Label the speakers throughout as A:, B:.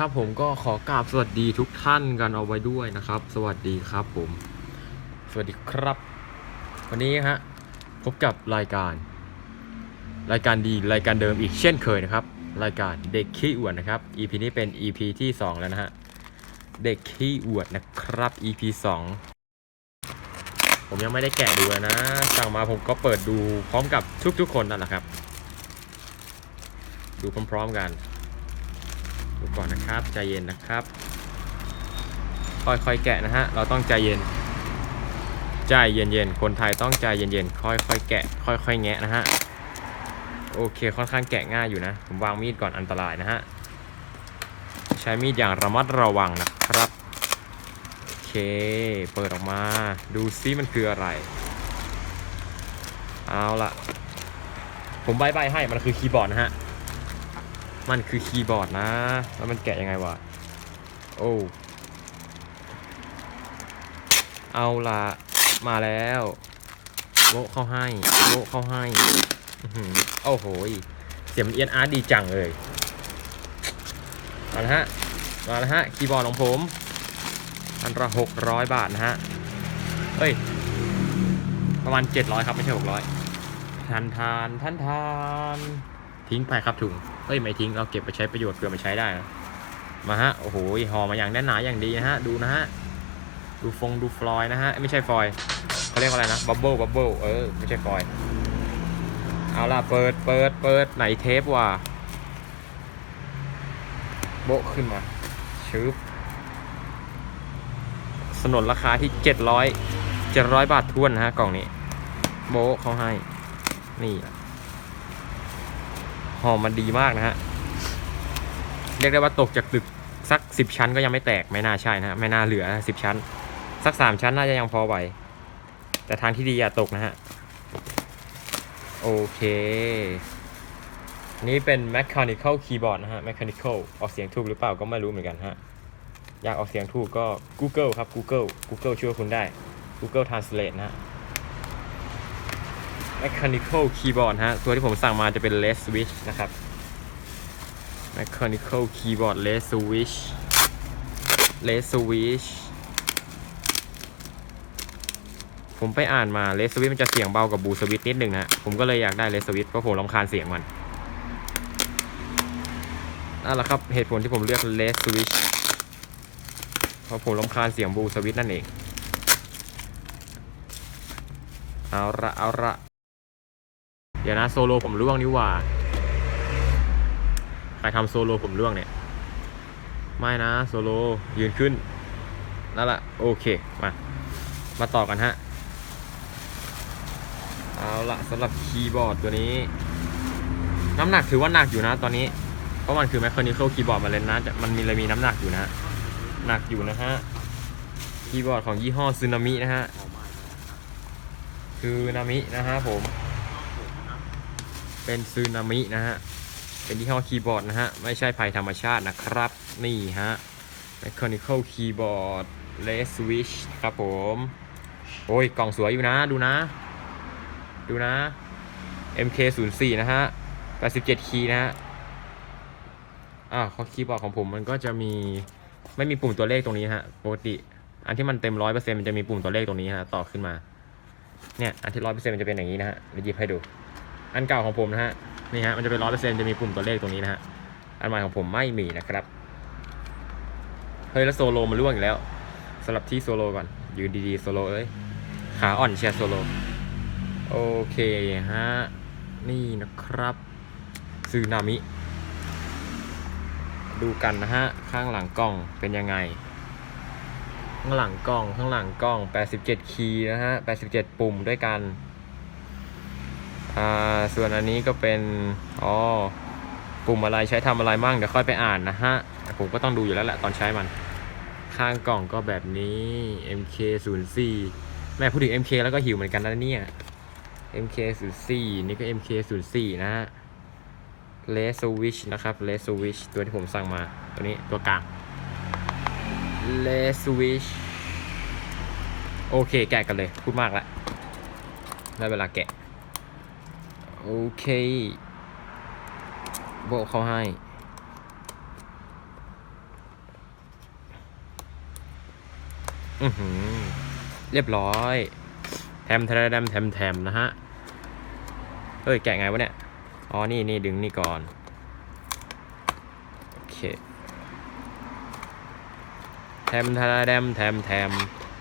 A: ครับผมก็ขอกราบสวัสดีทุกท่านกันเอาไว้ด้วยนะครับ สวัสดีครับผม สวัสดีครับ วันนี้ฮะพบกับรายการ รายการดีรายการเดิมอีกเช่นเคยนะครับ รายการเด็กขี้อวดนะครับ EP นี้เป็น EP ที่ 2 แล้วนะฮะเด็กขี้อวดนะครับ EP 2 ผมยังไม่ได้แกะดูนะสั่งมาผมก็เปิดดูพร้อมกับทุกๆคนนั่นแหละครับ ดูพร้อมๆกัน ดูก่อนนะครับ ใจเย็นนะครับ ค่อยๆแกะนะฮะ เราต้องใจเย็น ใจเย็นๆ คนไทยต้องใจเย็นๆ ค่อยๆแกะ ค่อยๆแงะนะฮะ โอเค ค่อนข้างแกะง่ายอยู่นะ ผมวางมีดก่อนอันตรายนะฮะ ใช้มีดอย่างระมัดระวังนะครับ โอเค เปิดออกมา ดูซิมันคืออะไร เอาล่ะ ผมใบใบให้ มันคือคีย์บอร์ดนะฮะ มันคือคีย์บอร์ดนะ แล้วมันแกะยังไงวะ โอ้ เอาละมาแล้วโบเข้าให้โบเข้าให้อื้อหือโอ้โห เสียงมันเอียนอาร์ตดีจังเลย มาแล้วฮะ มาแล้วฮะ คีย์บอร์ดของผม อันละหกร้อยบาทนะฮะ เฮ้ย ประมาณเจ็ดร้อยครับ ไม่ใช่หกร้อยทานทานทานทานทิ้ ทิ้งไปครับถุงเอ้ยไม่ทิ้งเราเก็บไปใช้ประโยชน์เผื่อมาใช้ได้นะมาฮะโอ้โหห่อมาอย่างแน่นหนาอย่างดีนะฮะดูนะฮะดูฟงดูฟลอยนะฮะไม่ใช่ฟอยเขาเรียกว่าอะไรนะบับเบิลบับเบิลเออไม่ใช่ฟอยเอาล่ะเปิดเปิดเปิดไหนเทปว่ะโบะขึ้นมาชึบสนนราคาที่ 700 700 บาททวนนะฮะกล่องนี้ โบะเขาให้ นี่ หอมมันดีมากนะฮะ เรียกได้ว่าตกจากตึกสักสิบชั้นก็ยังไม่แตกไม่น่าใช่นะฮะไม่น่าเหลือสิบชั้น สักสามชั้นน่าจะยังพอไหว แต่ทางที่ดีอย่าตกนะฮะ โอเค นี่เป็น mechanical keyboard นะฮะ mechanical ออกเสียงถูกหรือเปล่าก็ไม่รู้เหมือนกันฮะ อยากออกเสียงถูกก็ Google ครับ Google Google ช่วยคุณได้ Google Translate นะฮะ mechanical keyboard ฮะ ตัวที่ผมสั่งมาจะเป็น led switch นะครับ mechanical keyboard led switch led switch ผมไปอ่านมา led switch มันจะเสียงเบากว่า blue switch นิดนึงนะผมก็เลยอยากได้ led switch เพราะผมรำคาญเสียงมันนั่นแหละครับ เหตุผลที่ผมเลือก led switch เพราะผมรำคาญเสียง blue switch นั่นเองเอาละเอาละ เดี๋ยวนะโซโลผมร่วงนี่ว่าใครทำโซโลผมร่วงเนี่ย ไม่นะโซโลยืนขึ้นนั่นแหละโอเค มา มาต่อกันฮะ เอาละสำหรับคีย์บอร์ดตัวนี้ น้ำหนักถือว่าหนักอยู่นะตอนนี้ เพราะมันคือ mechanical keyboard มาเลยนะจะมันมีเลยมีน้ำหนักอยู่นะ หนักอยู่นะฮะ คีย์บอร์ดของยี่ห้อซึนามินะฮะซึนามินะฮะผม เป็นซึนามินะฮะ เป็นยี่ห้อคีย์บอร์ดนะฮะ ไม่ใช่ภัยธรรมชาตินะครับ นี่ฮะ mechanical keyboard l e switch ครับผม โอ้ย กล่องสวยอยู่นะ ดูนะ ดูนะ MK 0 4 นะฮะ 87 คีย์นะฮะอ่าขอคีย์บอร์ดของผมมันก็จะมี ไม่มีปุ่มตัวเลขตรงนี้ฮะ ปกติ อันที่มันเต็มร้อยเปอร์เซ็นต์มันจะมีปุ่มตัวเลขตรงนี้ฮะ ต่อขึ้นมา เนี่ย อันที่ร้อยเปอร์เซ็นต์มันจะเป็นอย่างนี้นะฮะเดี๋ยวหยิบให้ดู อันเก่าของผมนะฮะนี่ฮะมันจะเป็นร้อยเปอร์เซ็นต์จะมีปุ่มตัวเลขตรงนี้นะฮะอันใหม่ของผมไม่มีนะครับเฮ้ยแล้วโซโลมันร่วงอีกแล้วสำหรับที่โซโลก่อนยืนดีๆโซโลเอ้ยขาอ่อนเชียร์โซโลโอเคฮะนี่นะครับซูนามิ ดูกันนะฮะ ข้างหลังกล้องเป็นยังไง ข้างหลังกล้องข้างหลังกล้อง 87 คีย์นะฮะ 87 ปุ่มด้วยกัน อ่าส่วนอันนี้ก็เป็นอ๋อปุ่มอะไรใช้ทำอะไรมั่งเดี๋ยวค่อยไปอ่านนะฮะแต่ผมก็ต้องดูอยู่แล้วแหละตอนใช้มัน ข้างกล่องก็แบบนี้ MK 0 4 แม่พูดถึง MK แล้วก็หิวเหมือนกันนะเนี่ย MK 0 4 นี่ก็ MK 0 4 นะฮะเลสวิชนะครับเลสวิชตัวที่ผมสั่งมา ตัวนี้ตัวกลางเลสวิชโอเคแกะกันเลย พูดมากแล้วได้เวลาแกะ โอเคโบเขาให้ อือหือ เรียบร้อย แถมแถมแถมแถมนะฮะ เฮ้ย แกะไงวะเนี่ย อ๋อ นี่นี่ดึงนี่ก่อน โอเค แถมแถมแถมแถม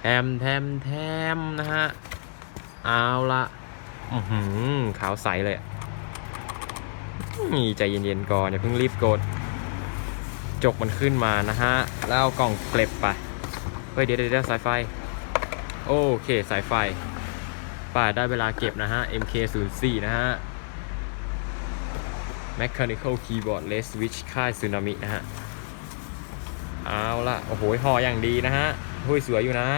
A: แถมแถมแถมนะฮะ เอาละ ขาวใสเลยอะนี่ใจเย็นๆก่อนอย่าเพิ่งรีบกด จกมันขึ้นมานะฮะ แล้วเอากล่องเก็บไป เฮ้ยเดี๋ยวเดี๋ยวเดี๋ยวสายไฟ โอเคสายไฟ ป่าได้เวลาเก็บนะฮะ MK04 นะฮะ Mechanical Keyboard l e s Switch ค่ายสึนามินะฮะ เอาละโอ้โหห่ออย่างดีนะฮะเฮ้ยสวยอยู่นะ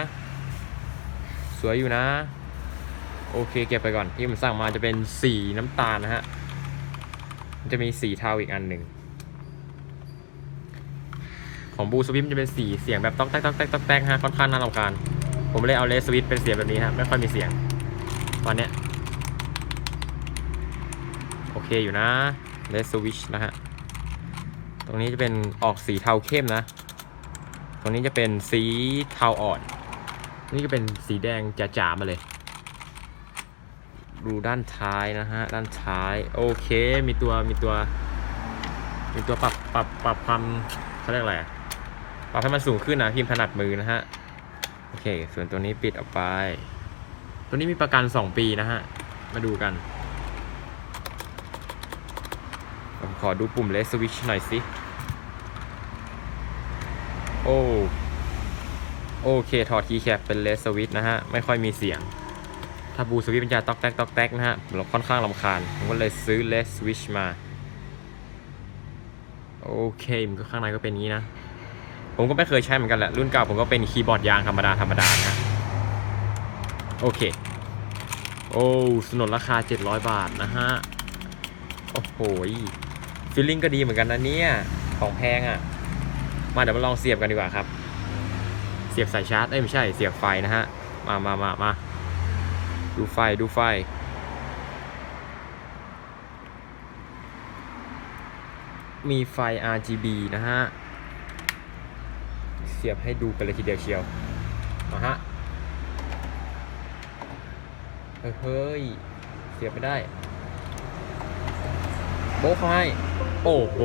A: สวยอยู่นะ โอเคเก็บไปก่อนที่ผมสั่งมาจะเป็นสีน้ำตาลนะฮะจะมีสีเทาอีกอันหนึ่งของบูสวิปจะเป็นสีเสียงแบบต๊อกแต๊กต๊อกแต๊กต๊อกแต๊กฮะค่อนข้างน่ารำคาญผมเลยเอาเลสสวิตเป็นเสียงแบบนี้ฮะไม่ค่อยมีเสียงตอนเนี้ยโอเคอยู่นะเลสวิชนะฮะตรงนี้จะเป็นออกสีเทาเข้มนะ ตรงนี้จะเป็นสีเทาอ่อน นี่ก็เป็นสีแดงจ๋าๆมาเลย ดูด้านท้ายนะฮะ ด้านท้ายโอเค มีตัวมีตัว มีตัวปรับปรับปรับความเขาเรียกอะไรปรับให้มันสูงขึ้นนะพิมพ์ถนัดมือนะฮะโอเค ส่วนตัวนี้ปิดออกไป ตัวนี้มีประกัน 2 ปีนะฮะ มาดูกันผมขอดูปุ่มเลสสวิชหน่อยสิโอ้โอเค ถอดคีย์แคปเป็นเลสสวิชนะฮะ ไม่ค่อยมีเสียง ถ้าบูสวิตช์มันจะตอกแตกตอกแตกนะฮะเราค่อนข้างลำคาญ ผมก็เลยซื้อเลสวิชมา โอเคมันก็ข้างในก็เป็นอย่างนี้นะ ผมก็ไม่เคยใช้เหมือนกันแหละ รุ่นเก่าผมก็เป็นคีย์บอร์ดยางธรรมดาธรรมดานะฮะโอเค โอ้สนนราคา 700 บาทนะฮะ โอ้โหฟีลลิ่งก็ดีเหมือนกันนะเนี่ย ของแพงอะ่ะ มาเดี๋ยวมาลองเสียบกันดีกว่าครับ เสียบสายชาร์จ เอ้ยไม่ใช่ เสียบไฟนะฮะ มามามามา ดูไฟดูไฟ มีไฟ RGB นะฮะ เสียบให้ดูกันเลยทีเดียวเชียวมาฮะ เฮ้ย เสียบไม่ได้ โบ๊ะเขาให้ โอ้โห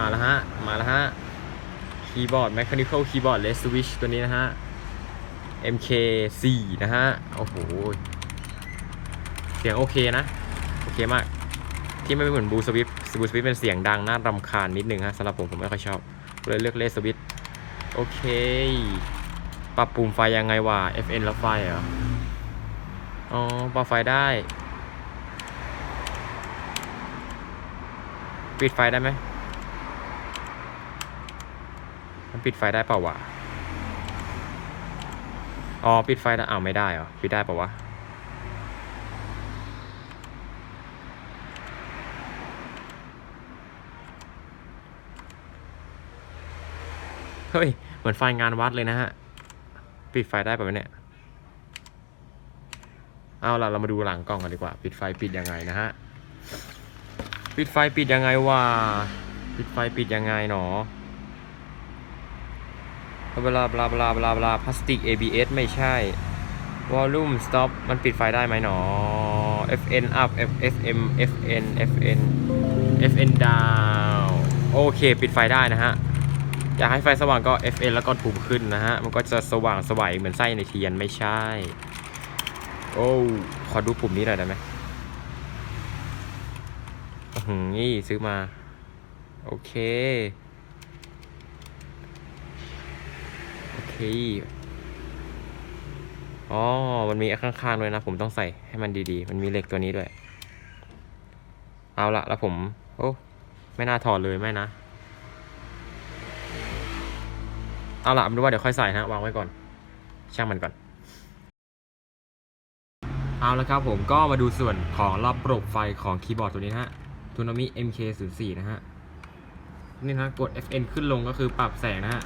A: มาแล้วฮะ มาแล้วฮะ คีย์บอร์ด Mechanical Keyboard l e s Switch ตัวนี้นะฮะ MK4 นะฮะ โอ้โห เสียงโอเคนะ โอเคมาก ที่ไม่เหมือนบูสวิปบูสวิปเป็นเสียงดังน่ารำคาญนิดนึงฮะสำหรับผมผมไม่ค่อยชอบเลยเลือกเลสวิตโอเค ปรับปุ่มไฟยังไงวะ FN แล้วไฟเหรอ อ๋อ ปรับไฟได้ ปิดไฟได้ไหมมันปิดไฟได้เปล่าวะ อ๋อ ปิดไฟได้อ้าวไม่ได้เหรอ ปิดได้เปล่าวะ ฮ้ย เหมือนไฟงานวัดเลยนะฮะ ปิดไฟได้ป่ะเนี่ย เอาล่ะ เรามาดูหลังกล้องกันดีกว่า ปิดไฟปิดยังไงนะฮะ ปิดไฟปิดยังไงวะ ปิดไฟปิดยังไงหนอเวลาบลาบลาบลาบลาพลาสติก ABS ไม่ใช่ Volume Stop มันปิดไฟได้ไหมหนอ FN up FM FN FN FN down โอเค ปิดไฟได้นะฮะ อยากให้ไฟสว่างก็ FN แล้วก็ถูกขึ้นนะฮะ มันก็จะสว่างสวัยเหมือนไส้ในเทียนไม่ใช่ โอ้ขอดูปุ่มนี้หน่อยได้ไหมอื้อหือนี่ซื้อมา โอเค โอเคอ๋อ มันมีข้างๆด้วยนะ ผมต้องใส่ให้มันดีๆ มันมีเหล็กตัวนี้ด้วย เอาละแล้วผม โอ้ ไม่น่าถอดเลยไม่นะ เอาละไม่รู้ว่าเดี๋ยวค่อยใส่ฮะวางไว้ก่อน ช่างมันก่อน เอาละครับผมก็มาดูส่วนของรอบระบบไฟของคีย์บอร์ดตัวนี้นะฮะ t u n a m i MK04 นะฮะ นี่นะกด FN ขึ้นลงก็คือปรับแสงนะฮะ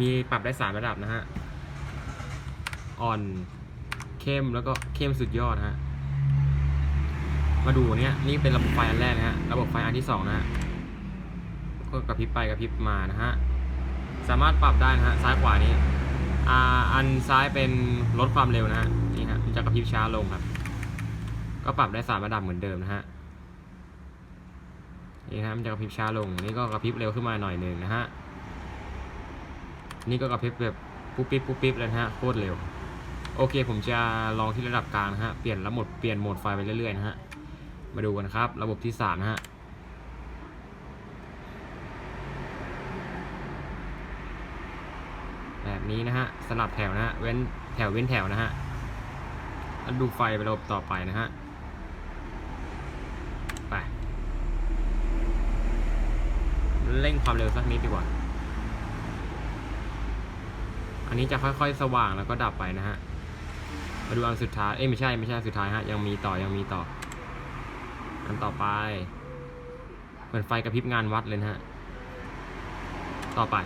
A: มีปรับได้ 3 ระดับนะฮะ อ่อนเข้มแล้วก็เข้มสุดยอดนะฮะ มาดูเนี้ยนี่เป็นระบบไฟอันแรกนะฮะ ระบบไฟอันที่2นะฮะก็กระพริบไปกระพริบมานะฮะ สามารถปรับได้นะฮะซ้ายขวานี้อ่าอันซ้ายเป็นลดความเร็วนะฮะนี่ฮะจะกระพริบช้าลงครับ ก็ปรับได้สามระดับเหมือนเดิมนะฮะนี่ฮะมันจะกระพริบช้าลงนี่ก็กระพริบเร็วขึ้นมาหน่อยหนึ่งนะฮะนี่ก็กระพริบแบบปุ๊บปิ๊บปุ๊บปิ๊บเลยนะฮะโคตรเร็วโอเค ผมจะลองที่ระดับกลางนะฮะ เปลี่ยนระบบเปลี่ยนโหมดไฟไปเรื่อยๆนะฮะ มาดูกันครับ ระบบที่สามนะฮะ แบบ นี้นะฮะสลับแถวนะฮะเว้นแถวเว้นแถวนะฮะดูไฟไประบบต่อไปนะฮะไปเร่งความเร็วสักนิดดีกว่า อันนี้จะค่อยๆ สว่างแล้วก็ดับไปนะฮะ มาดูอันสุดท้าย เอ้ยไม่ใช่ไม่ใช่สุดท้ายฮะ ยังมีต่อยังมีต่อ อันต่อไป เหมือนไฟกระพริบงานวัดเลยนะฮะ ต่อไป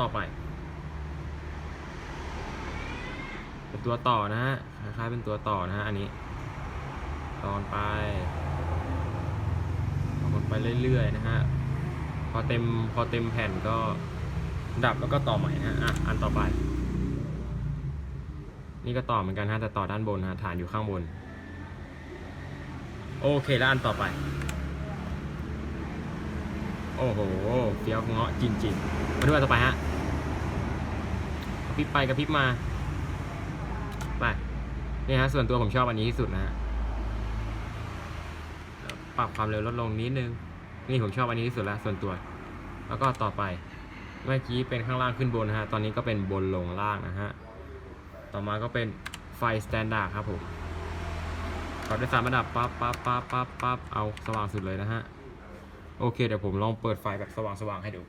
A: ต่อไป เป็นตัวต่อนะฮะคล้ายๆเป็นตัวต่อนะฮะอันนี้ ตอนไปต่อไปเรื่อยๆนะฮะพอเต็มพอเต็มแผ่นก็ดับแล้วก็ต่อใหม่นะฮะอะอันต่อไป นี่ก็ต่อเหมือนกันฮะแต่ต่อด้านบนนะฮะฐานอยู่ข้างบน โอเคแล้วอันต่อไป โอ้โหเฟี้ยวเงาะจริงๆ มาดูอันต่อไปฮะกระพริบไปกระพริบมา ไปนี่ฮะส่วนตัวผมชอบอันนี้ที่สุดนะฮะปรับความเร็วลดลงนิดนึง นี่ผมชอบอันนี้ที่สุดแล้วส่วนตัว แล้วก็ต่อไป เมื่อกี้เป็นข้างล่างขึ้นบนนะฮะ ตอนนี้ก็เป็นบนลงล่างนะฮะ ต่อมาก็เป็นไฟสแตนดาร์ดครับผมปรับได้สามระดับปั๊บปั๊บปั๊บปั๊บปั๊บเอาสว่างสุดเลยนะฮะ โอเค เดี๋ยวผมลองเปิดไฟแบบสว่างๆให้ดู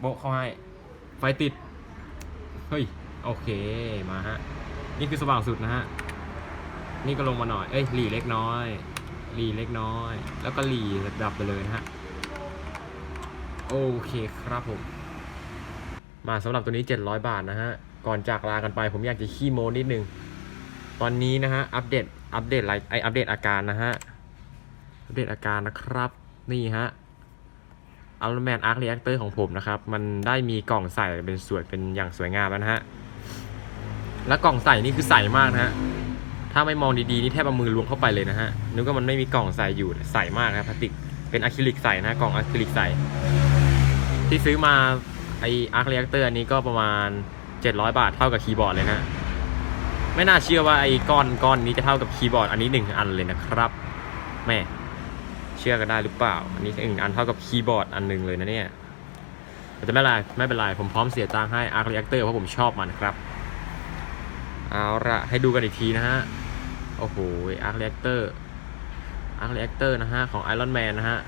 A: โบเข้าให้ ไฟติด เฮ้ย โอเค มาฮะ นี่คือสว่างสุดนะฮะ นี่ก็ลงมาหน่อย เอ้ย หลีเล็กน้อย หลีเล็กน้อย แล้วก็หลีดับไปเลยนะฮะ โอเคครับผม มาสำหรับตัวนี้ 700 บาทนะฮะ ก่อนจากลากันไป ผมอยากจะขี้โมนิดนึง ตอนนี้นะฮะ อัปเดต อัปเดตไลไออัปเดตอาการนะฮะ อัปเดตอาการนะครับ นี่ฮะอัลแมนอาร์คเรีแอคเตอร์ของผมนะครับ มันได้มีกล่องใส่เป็นส่วนเป็นอย่างสวยงามแล้วนะฮะ แล้วกล่องใส่นี่คือใส่มากนะฮะ ถ้าไม่มองดีๆนี่แทบเอามือล้วงเข้าไปเลยนะฮะ นึกว่ามันไม่มีกล่องใส่อยู่ใส่มากนะครับพลาสติก เป็นอะคริลิกใส่นะกล่องอะคริลิกใส่ ที่ซื้อมาไออาร์คเรีแอคเตอร์อันนี้ก็ประมาณ 700 บาทเท่ากับคีย์บอร์ดเลยนะ ไม่น่าเชื่อว่าไอ้ก้อนก้อนนี้จะเท่ากับคีย์บอร์ดอันนี้หนึ่งอันเลยนะครับ แม่ เชื่อกันได้หรือเปล่า อันนี้หนึ่งอันเท่ากับคีย์บอร์ดอันหนึ่งเลยนะเนี่ยแต่ไม่เป็นไรไม่เป็นไร ผมพร้อมเสียตังค์ให้ Arc Reactor เพราะผมชอบมันครับ เอาละให้ดูกันอีกทีนะฮะ โอ้โห Arc Reactor Arc Reactor นะฮะ ของ Iron Man นะฮะ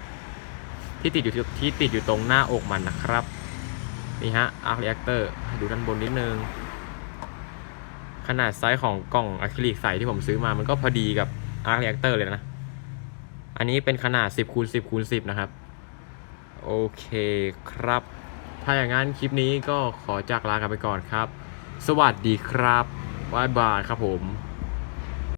A: ที่ติดอยู่ที่ติดอยู่ตรงหน้าอกมันนะครับ นี่ฮะ Arc Reactor ให้ดูด้านบนนิดนึง ขนาดไซส์ของกล่องอะคริลิกใสที่ผมซื้อมามันก็พอดีกับ Arc Reactor เลยนะ อันนี้เป็นขนาด 10คูณ10คูณ10 นะครับ โอเคครับ ถ้าอย่างนั้นคลิปนี้ก็ขอจากลากันไปก่อนครับ สวัสดีครับบายบายครับผม